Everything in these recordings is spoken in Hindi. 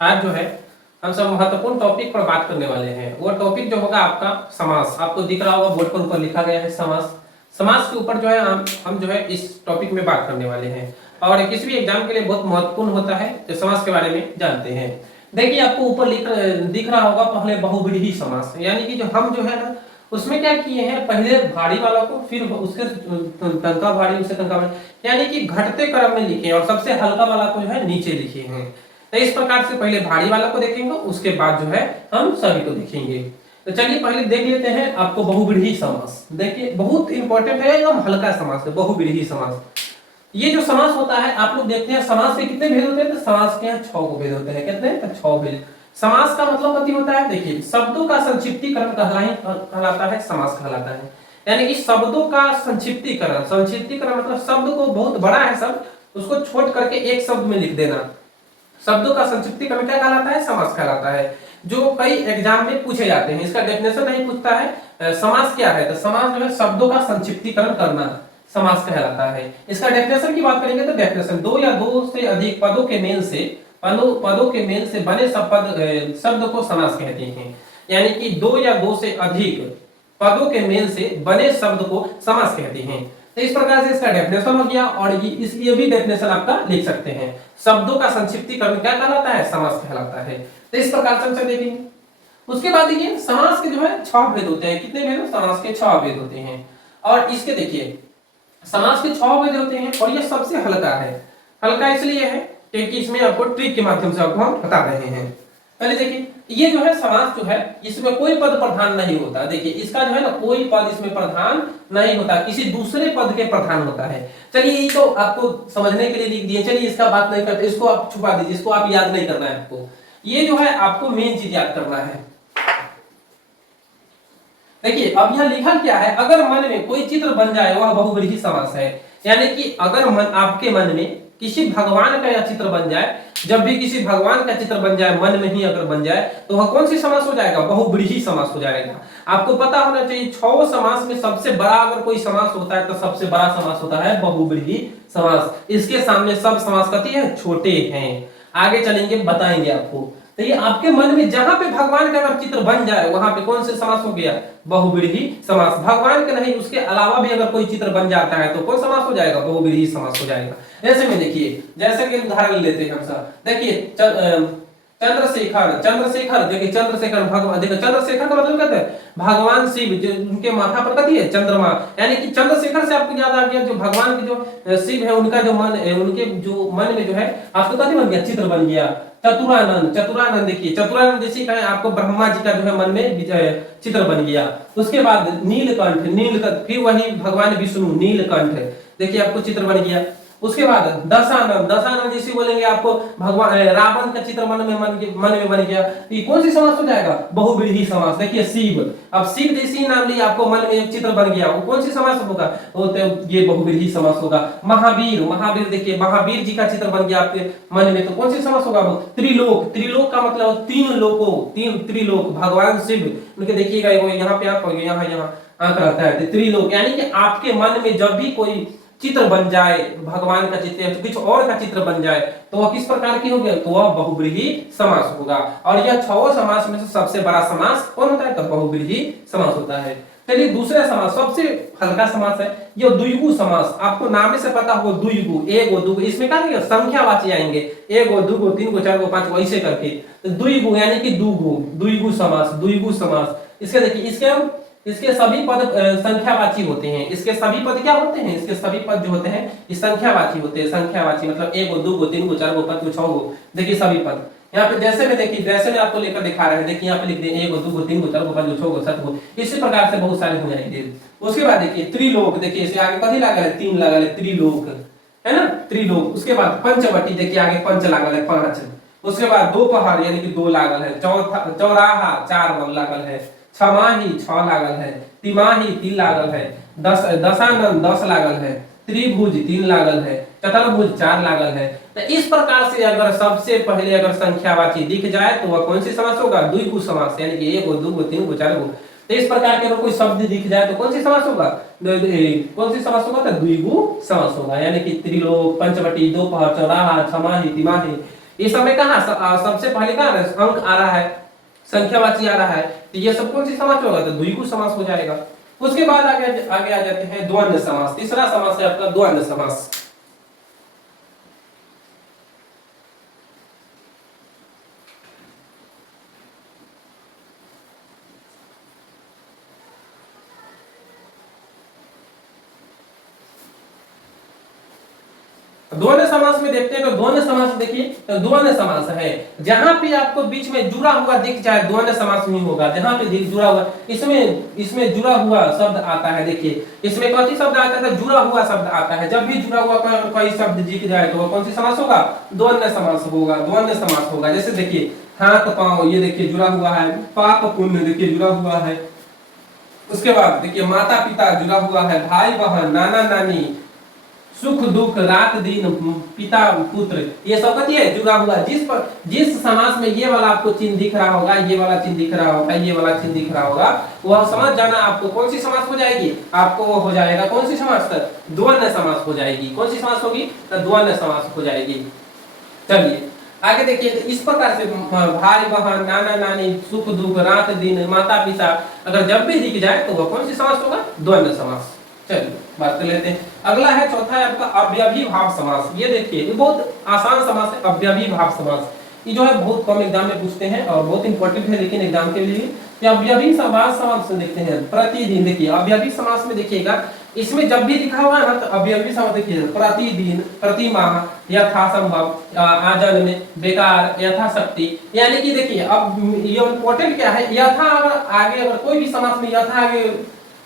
आज जो है हम सब महत्वपूर्ण टॉपिक पर बात करने वाले हैं। वो टॉपिक जो होगा आपका समास। आपको दिख रहा होगा बोर्ड पर ऊपर लिखा गया है समास। समास के ऊपर जो है हम जो है इस टॉपिक में बात करने वाले हैं और किसी भी एग्जाम के लिए बहुत महत्वपूर्ण होता है तो समास के बारे में जानते हैं। देखिए आपको ऊपर दिख रहा होगा पहले बहुब्रीहि समास, यानी कि जो हम जो है ना उसमें क्या किए हैं, पहले भारी वाला को फिर उसके तनका भारी उससे तनका भारी, यानी कि घटते क्रम में लिखे और सबसे हल्का वाला को जो है नीचे लिखे हैं। तो इस प्रकार से पहले भारी वाला को देखेंगे, उसके बाद जो है हम सभी को देखेंगे। तो चलिए पहले देख लेते हैं आपको बहुब्रीहि समास। देखिए बहुत इंपॉर्टेंट है, एकदम हल्का समास है बहुब्रीहि समास। ये जो समास होता है आप लोग देखते हैं समास के कितने भेद होते हैं, तो समास के यहाँ 6 को भेद होते हैं। कितने? तो 6 भेद। समास का मतलब कथी होता है, देखिए शब्दों का संक्षिप्तीकरण कहलाता है समास कहलाता है। यानी कि शब्दों का संक्षिप्तीकरण, संक्षिप्तीकरण मतलब शब्द को बहुत बड़ा है शब्द उसको छोड़ करके एक शब्द में लिख देना। शब्दों का संक्षिप्तीकरण क्या कहलाता है, समास कहलाता है, जो कई एग्जाम में पूछे जाते हैं। इसका डेफिनेशन नहीं पूछता है समास क्या है, तो समास जो है शब्दों का संक्षिप्तीकरण करना समास कहलाता है। इसका डेफिनेशन की बात करेंगे तो डेफिनेशन दो या दो से अधिक पदों के मेल से बने शब्द को समास कहते हैं। यानी कि दो या दो से अधिक पदों के मेल से बने शब्द को समास कहते हैं। तो इस प्रकार से इसका डेफिनेशन हो गया और ये भी डेफिनेशन आपका लिख सकते हैं। शब्दों का संक्षिप्तीकरण क्या कहलाता है, समास कहलाता है। तो इस प्रकार से हम देखेंगे। उसके बाद देखिए समास के जो है 6 भेद होते हैं। कितने भेद? समास के 6 भेद होते हैं। और इसके देखिए समास के 6 भेद होते हैं और ये सबसे हल्का है। हल्का इसलिए है क्योंकि इसमें आपको ट्रिक के माध्यम से आपको हम बता रहे हैं। पहले देखिए ये जो है समास जो है इसमें कोई पद प्रधान नहीं होता। देखिए इसका जो है ना कोई पद इसमें प्रधान नहीं होता, किसी दूसरे पद के प्रधान होता है। चलिए ये तो आपको समझने के लिए लिख दिए, चलिए इसका बात नहीं करते, इसको आप छुपा दीजिए, इसको आप याद नहीं करना है आपको। ये जो है आपको मेन चीज याद करना है। देखिए अब यह लिखा क्या है, अगर मन में कोई चित्र बन जाए वह बहुब्रीहि समास है। यानी कि अगर आपके मन में किसी भगवान का यह चित्र बन जाए, जब भी किसी भगवान का चित्र बन जाए मन में ही अगर बन जाए तो वह कौन सी समास हो जाएगा, बहुब्रीहि समास हो जाएगा। आपको पता होना चाहिए 6 समास में सबसे बड़ा अगर कोई समास होता है तो सबसे बड़ा समास होता है बहुब्रीहि समास। इसके सामने सब समास कथी है, छोटे हैं। आगे चलेंगे बताएंगे आपको। तो ये आपके मन में जहां पे भगवान का अगर चित्र बन जाए वहां पे कौन से समास हो गया, बहुब्रीहि समास। भगवान के नहीं उसके अलावा भी अगर कोई चित्र बन जाता है तो कौन समास हो जाएगा, बहुब्रीहि समास हो जाएगा। ऐसे में देखिए जैसे कि उदाहरण लेते हैं हम सब। देखिए चंद्रशेखर देखिए चंद्रशेखर भगवान, देखिए चंद्रशेखर का मतलब कहते हैं भगवान शिव, जो उनके माथा पर कथी है, चंद्रमा। यानी कि चंद्रशेखर से आपको याद आ गया जो भगवान के जो शिव है उनका जो मन है, उनके जो मन में जो है आपको कथी बन गया, चित्र बन गया। चतुरानंद देखिए चतुरानंद जैसे कहें आपको ब्रह्मा जी का जो है मन में चित्र बन गया। उसके बाद नीलकंठ फिर वही भगवान विष्णु नीलकंठ, देखिए आपको चित्र बन गया। उसके बाद दशानंद जैसे बोलेंगे आपको भगवान रावण का चित्र मन में बन गया। ये कौन सी समास हो जाएगा, बहुब्रीहि समास। देखिए शिव, अब शिव जैसे नाम लिया आपको मन में एक चित्र बन गया, वो कौन सी समास होगा, तो ये बहुब्रीहि समास होगा। महावीर देखिए महावीर जी का चित्र बन गया आपके मन में, तो कौन सी समास होगा, त्रिलोक का मतलब तीन त्रिलोक भगवान शिव उनके देखिएगा यहाँ पे आप यहाँ आंक रहता है त्रिलोक। यानी कि आपके मन में जब भी कोई चित्र बन जाए भगवान का चित्र या कुछ और का चित्र बन जाए तो वह किस प्रकार की होगी, तो वह बहुब्रीहि समास होगा। और यह 6 समास में से सबसे बड़ा समास कौन होता है, तो बहुब्रीहि समास होता है। चलिए दूसरा समास सबसे हल्का समास है ये द्विगु समास। आपको नाम से पता होगा द्विगु, एगो दुगो, इसमें क्या करेंगे संख्यावाची आएंगे, एगो दुगो तीनगो चारगो पांचगो ऐसे करके। तो द्विगु यानी कि द्विगु समास। इसके देखिए इसके सभी पद संख्यावाची होते हैं। इसके सभी पद क्या होते हैं, इसके सभी पद जो होते हैं इस संख्यावाची होते हैं। संख्यावाची मतलब एगो दुगो तीनगो चारगो पांचगो छगो, देखिए सभी पद यहाँ पे जैसे में देखिए जैसे में आपको लेकर दिखा रहे हैं। देखिए यहाँ पे लिख दें एगो दुगो तीनगो चारगो पांचगो छगो सातगो, इसी प्रकार से बहुत सारे हो जाएंगे। उसके बाद देखिए त्रिलोक, देखिए इसके आगे कथी लागल है, 3 लागल है, त्रिलोक है ना, त्रिलोक। उसके बाद पंचवटी, देखिए आगे पंच लागल है 5। उसके बाद दोपहर यानी कि 2 लागल है, चौराहा 4 लागल है, छमाही 6 लागल है, तिमाही 3 लागल है, दशानन 10 लागल है, त्रिभुज 3 लागल है, चतुर्भुज 4 लागल है। तो इस प्रकार से अगर सबसे पहले अगर संख्यावाची दिख जाए तो वह कौन सी समास होगा, द्विगु समास। यानी कि 1 2 3 4 तो इस प्रकार के अगर कोई शब्द दिख जाए तो कौन सी समास होगा, कौन सी समास होगा, तो द्विगु समास होगा। यानी कि त्रिलोक, पंचवटी, दोपहर, चौराहा, छमाही, तिमाही ये समय कहाँ सबसे पहले कहाँ अंक आ रहा है, संख्यावाची आ रहा है, तो ये सब कौन सी समास होगा, तो द्विगु समास हो जाएगा। उसके बाद आगे आगे आ जाते हैं द्वंद्व समास। तीसरा समास है आपका द्वंद्व समास। द्वंद्व समास में देखते हैं तो द्वंद्व समास देखिए, तो द्वंद्व समास है जहां पे आपको बीच में जुड़ा हुआ दिख जाए, द्वंद्व समास नहीं होगा। जहां पे जुड़ा हुआ, इसमें जुड़ा हुआ शब्द आता है। देखिए इसमें कौन सी शब्द आता है, जुड़ा हुआ शब्द आता है। जब भी जुड़ा हुआ कोई शब्द दिख जाए तो वो कौन सी समास होगा, द्वंद्व समास होगा, द्वंद्व समास होगा। जैसे देखिए हाथ पांव, ये देखिए जुड़ा हुआ है। पाप पुण्य देखिए जुड़ा हुआ है। उसके बाद देखिए माता पिता जुड़ा हुआ है, भाई बहन, नाना नानी, सुख दुख, रात दिन, पिता पुत्र, ये सब कथी है, जुड़ा हुआ। जिस समास में ये वाला आपको चिन्ह दिख रहा होगा, ये वाला चिन्ह दिख रहा होगा, ये वाला चिन्ह दिख रहा होगा, वह समझ जाना आपको कौन सी समास हो जाएगी, आपको वो हो जाएगा कौन सी समास, द्वंद्व समास हो जाएगी। कौन सी समास होगी, द्वंद्व समास हो जाएगी। चलिए आगे देखिए, तो इस प्रकार से भाई बहन, नाना नानी, सुख दुख, रात दिन, माता पिता, अगर जब भी दिख जाए तो वह कौन सी समास होगा, द्वंद्व समास। चलिए बात कर लेते हैं। अगला है, चौथा है आपका अव्ययी भाव समास। ये देखिए ये बहुत आसान समास है, अव्ययी भाव समास। ये जो है बहुत कम एग्जाम में पूछते हैं और बहुत इंपॉर्टेंट है, लेकिन एग्जाम के लिए अव्ययी समास से देखते हैं प्रतिदिन। देखिए अव्ययी समास में देखिएगा, इसमें जब भी लिखा हुआ है ना, तो अव्ययी समास देखिए, प्रतिदिन, प्रतिमाह, यथासंभव, आजन्म में, बेकार, यथाशक्ति। यानी कि देखिए अब ये इंपॉर्टेंट क्या है, यथा अगर आगे, अगर कोई भी समास में यथा आगे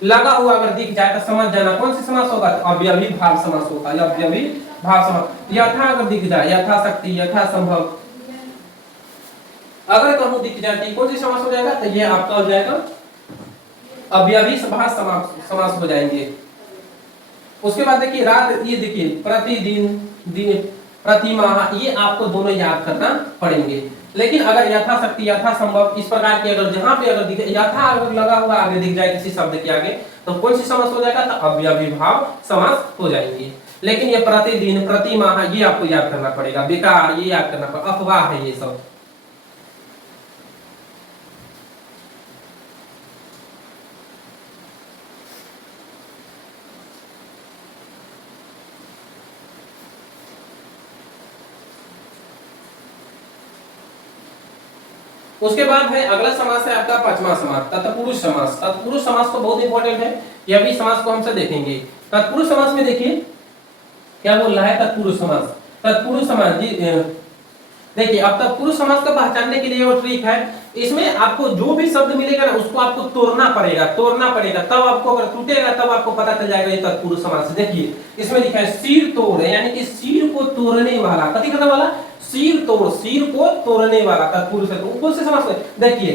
लगा हुआ अगर दिख जाए तो समझ जाना कौन सी समास होगा, तो अव्ययी भाव समास होगा। अव्ययी भाव समास, यथा अगर दिख जाए, यथाशक्ति, यथासंभव, अगर कहूं दिख जाए कौन सी समास हो जाएगा, तो ये आपका हो जाएगा अव्ययी भाव समास हो जाएंगे। उसके बाद देखिए रात, ये देखिए प्रतिदिन, दिन, प्रतिमाह, ये आपको दोनों याद करना पड़ेंगे। लेकिन अगर यथाशक्ति, यथासंभव, इस प्रकार के अगर जहां पे अगर दिखे, यथा अगर लगा हुआ आगे दिख जाए किसी शब्द के आगे, तो कौन सी समास हो जाएगा, तो अव्ययी भाव समास हो जाएंगे। लेकिन ये प्रतिदिन, प्रतिमाह, ये आपको याद करना पड़ेगा। बेकार, ये याद करना पड़ेगा। अफवाह है ये सब। उसके बाद है अगला समास है आपका पांचवा समास, तत्पुरुष समास। तत्पुरुष समास तो बहुत इंपॉर्टेंट है, यह भी समास को हमसे देखेंगे। तत्पुरुष समास में देखिए क्या बोल रहा है, तत्पुरुष समास। तत्पुरुष समास देखिए, अब तत्पुरुष समास को पहचानने के लिए वो ट्रिक है, इसमें आपको जो भी शब्द मिलेगा ना उसको आपको तोड़ना पड़ेगा, तब आपको, अगर टूटेगा तब आपको पता चल जाएगा ये तत्पुरुष समास। देखिए इसमें लिखा है सिर तोड़, यानी कि सिर को तोड़ने वाला, कथी करने वाला, सिर तोड़, सिर को तोड़ने वाला तत्पुरुष है। तो कौन से समास है, देखिए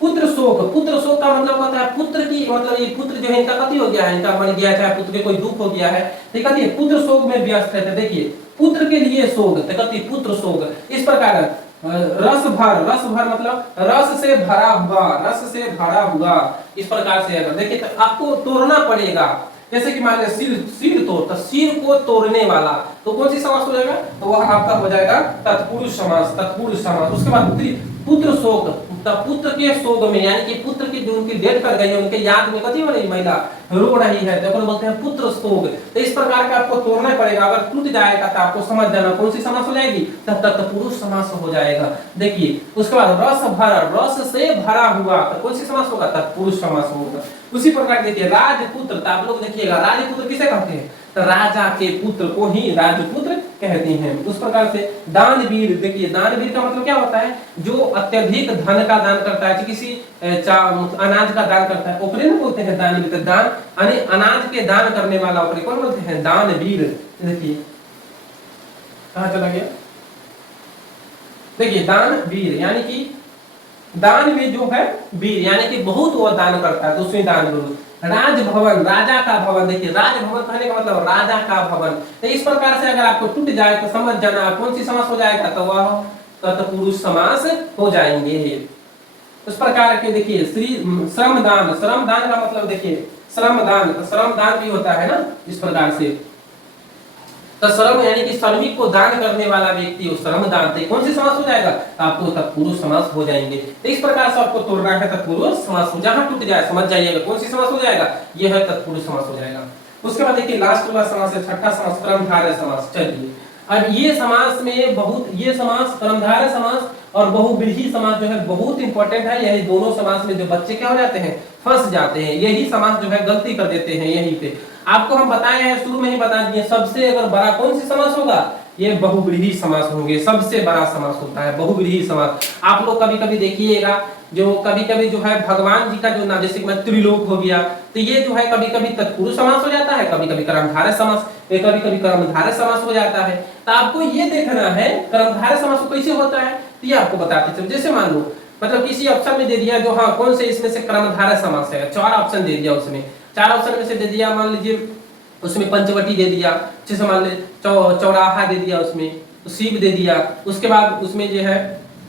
पुत्र शोक। पुत्र शोक का मतलब होता है पुत्र की, मतलब ये पुत्र जो है इनका कथी हो गया है, इनका मर गया, चाहे पुत्र के कोई दुख हो गया है, ठीक है, पुत्र शोक में व्यस्त रहते। देखिए पुत्र के लिए शोक, कथी, पुत्र शोक। इस प्रकार रस भर, रस भर मतलब रस से भरा हुआ, रस से भरा हुआ। इस प्रकार से अगर देखिए तो आपको तोड़ना पड़ेगा। जैसे कि मान लिया सिर तोड़, तो सिर को तोड़ने वाला, तो कौन सी समास हो जाएगा, तो वह आपका हो जाएगा तत्पुरुष समास, तत्पुरुष समास। उसके बाद पुत्र शोक, पुत्र के शोक में, यानी कि पुत्र की जो उनकी डेथ कर गई है उनके याद में कथी हो रही महिला रो रही है, तो बोलते हैं पुत्र शोक। तो इस प्रकार का आपको तोड़ना पड़ेगा, अगर टूट जाएगा तो आपको समझ जाना कौन सी समास हो जाएगी, तत्पुरुष समास हो जाएगा। देखिए उसके बाद रस भर, रस से भरा हुआ, तो कौन सी समास होगा, तत्पुरुष समास होगा। उसी प्रकार देखिए राजपुत्र, तो आप लोग देखिएगा राजपुत्र किसे कहते हैं, तो राजा के पुत्र को ही राजपुत्र कहते हैं। उस प्रकार से दानवीर, देखिए दानवीर का मतलब क्या होता है, जो अत्यधिक धन का दान करता है, किसी अनाज का दान करता है, ओकरे में बोलते हैं दानवीर। दान यानी अनाज के दान करने वाला, ओकरे कौन बोलते हैं, दानवीर। देखिए कहां चला गया, देखिए दानवीर यानी कि दान में जो है वीर, यानी कि बहुत वो दान करता है, तो उसमें दान गुरु। राजभवन, राजा का भवन। देखिए राजभवन कहने का मतलब राजा का भवन। तो इस प्रकार से अगर आपको टूट जाए तो समझ जाना कौन सी समास हो जाएगा, तो वह तत्पुरुष समास हो जाएंगे। उस प्रकार के देखिए श्रमदान, श्रमदान का मतलब देखिए श्रमदान, तो श्रमदान भी होता है ना इस प्रकार से। तो श्रम यानी कि श्रमिक को दान करने वाला व्यक्ति वो श्रम दान, तो कौन सी समास हो जाएगा? आपको तत्पुरुष समास हो जाएंगे। तो इस प्रकार से आपको तोड़ना है तत्पुरुष समास, जहां टूट जाए समझ जाइएगा कौन सी समास हो जाएगा, यह है तत्पुरुष समास हो जाएगा। उसके बाद देखिए लास्ट वाला समास है छठा समास, कर्मधारय समास। चलिए अब ये समास में बहुत, ये समास कर्मधारय समास और बहुव्रीहि समास जो है बहुत इंपॉर्टेंट है। यही दोनों समास में जो बच्चे क्या हो जाते हैं, फंस जाते हैं, यही समास जो है गलती कर देते हैं। यहीं पे आपको हम बताए हैं, शुरू में ही बता दिए, सबसे अगर बड़ा कौन सी समास होगा, ये बहुव्रीहि समास होंगे, सबसे बड़ा समास होता है बहुव्रीहि समास। आप लोग कभी कभी देखिएगा जो कभी कभी जो है भगवान जी का जो नाम, जैसे कि त्रिलोक हो गया, तो ये जो है कभी कभी तत्पुरुष समास हो जाता है, कभी कभी कर्मधारय समास, कभी कभी कर्मधारय समास हो जाता है। तो आपको ये देखना है कर्मधारय समास कैसे होता है, तो ये आपको बताते चलो। जैसे मान लो मतलब किसी ऑप्शन में दे दिया जो हाँ कौन से इसमें से कर्मधारय समास है, 4 ऑप्शन दे दिया, उसमें 4 ऑप्शन में से दे दिया, मान लीजिए उसमें पंचवटी दे दिया, जैसे मान ले चौराहा दे दिया, उसमें शिव दे दिया, उसके बाद उसमें जो है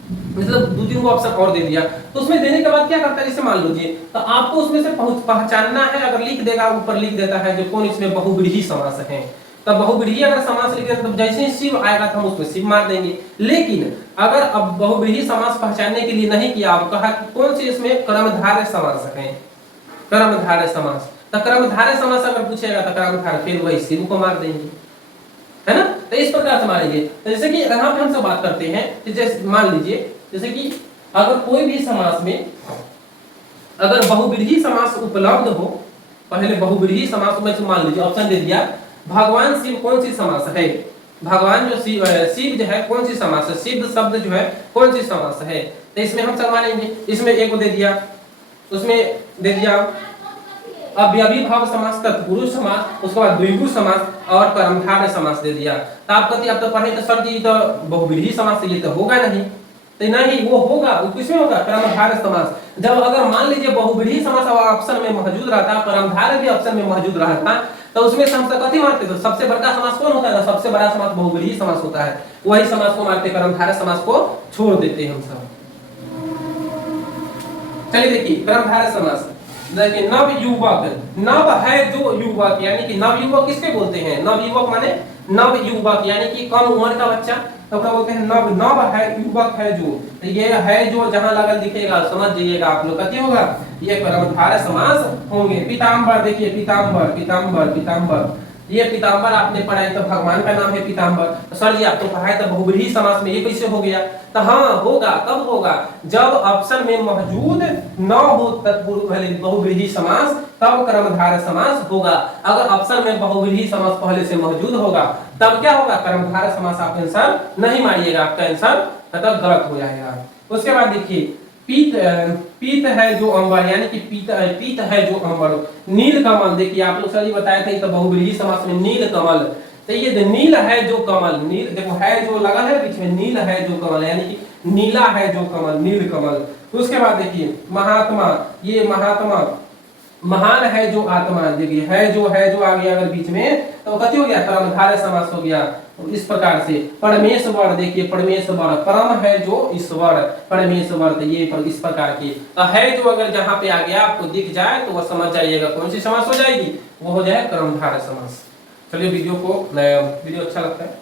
मतलब 2-3 ऑप्शन और दे दिया। तो उसमें देने के बाद क्या करता है, जैसे मान लीजिए तो आपको उसमें से पहचानना है, अगर लिख देगा ऊपर लिख देता है जो कौन इसमें बहुव्रीहि समास है, तब बहुव्रीहि अगर समास लिख देगा तो जैसे ही शिव आएगा तो हम उसमें शिव मार देंगे। लेकिन अगर अब बहुव्रीहि समास पहचानने के लिए नहीं किया, आप कहा कि कौन से इसमें कर्मधारय समास है, कर्मधारय समास, तो कर्मधारय समास अगर पूछेगा तो कर्मधारय फिर वही शिव को मार देंगे, है ना। तो इस प्रकार से मारेंगे। तो जैसे कि यहाँ पे हम सब बात करते हैं, जैसे मान लीजिए जैसे कि अगर कोई भी समास में अगर बहुव्रीहि समास उपलब्ध हो, पहले बहुव्रीहि समास में से मान लीजिए ऑप्शन दे दिया भगवान शिव कौन सी समास है, भगवान जो शिव जो है कौन सी समास है, शिव शब्द जो है कौन सी समास है, तो इसमें हम सब मानेंगे। इसमें एक को दे दिया, उसमें दे दिया अव्ययीभाव समास, तत्पुरुष समास, उसके बाद द्विगु समास और कर्मधारय समास दे दिया। तो आप कहते अब तो पढ़े तो सर जी तो बहुव्रीहि समास ये तो होगा नहीं, तो नहीं वो होगा, वो किसमें होगा, कर्मधारय समास। जब अगर मान लीजिए बहुव्रीहि समास ऑप्शन में मौजूद रहता, कर्मधारय भी ऑप्शन में मौजूद रहता, तो उसमें से हम कथी मारते, तो सबसे बड़ा समास कौन होता है, सबसे बड़ा समास बहुव्रीहि समास होता है, वही समास को मारते, कर्मधारय समास को छोड़ देते हम सब। चलिए देखिए कर्मधारय समास, देखिए नव युवक, नव है जो युवक, यानी कि नव युवक किसके बोलते हैं, नव युवक माने नव युवक यानी कि कम उम्र का बच्चा, तो क्या बोलते हैं नव, नव है युवक है जो, तो ये है जो जहां लगल दिखेगा समझ जाइएगा आप लोग कथी होगा, ये कर्मधारय समास होंगे। पीताम्बर देखिए पीताम्बर, पीताम्बर, पीताम्बर, ये पीताम्बर आपने पढ़ा है तो भगवान का नाम है पीताम्बर, तो सर जी आप तो पढ़ाए तो बहुव्रीहि समास में ये कैसे हो गया, तो हाँ होगा, कब होगा, जब ऑप्शन में मौजूद न हो तत्पुरुष बहुव्रीहि समास, तब कर्मधारय समास होगा। अगर ऑप्शन में बहुव्रीहि समास पहले से मौजूद होगा तब क्या होगा, कर्मधारय समास। आप आंसर नहीं मारिएगा, आपका आंसर मतलब गलत हो जाएगा। उसके बाद देखिए पीत, पीत है जो अंबर, यानी कि पीत है जो अंबर, नील कमल, देखिए आप लोग सही बताए थे तो बहुव्रीहि समास में नील कमल, तो ये नील है जो कमल, नील देखो है जो लगा है बीच में, नील है जो कमल यानी कि नीला है जो कमल, नील कमल। उसके बाद देखिए महात्मा, ये महात्मा, महान है जो आत्मा, देखिए है जो आ गया अगर बीच में तो कथी हो गया, कर्मधारय समास हो गया। तो इस प्रकार से परमेश्वर, देखिए परमेश्वर, परम है जो ईश्वर, परमेश्वर, तो ये इस प्रकार की तो है जो अगर जहां पे आ गया आपको दिख जाए तो वह समझ जाइएगा कौन सी समास हो जाएगी, वो हो जाए कर्मधारय समास। चलिए वीडियो अच्छा लगता है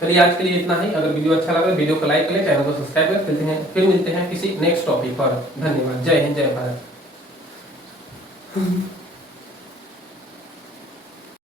चलिए आज के लिए इतना ही। अगर वीडियो अच्छा लगा वीडियो को लाइक करें, चैनल को सब्सक्राइब करें। फिर मिलते हैं किसी नेक्स्ट टॉपिक पर। धन्यवाद। जय हिंद, जय भारत।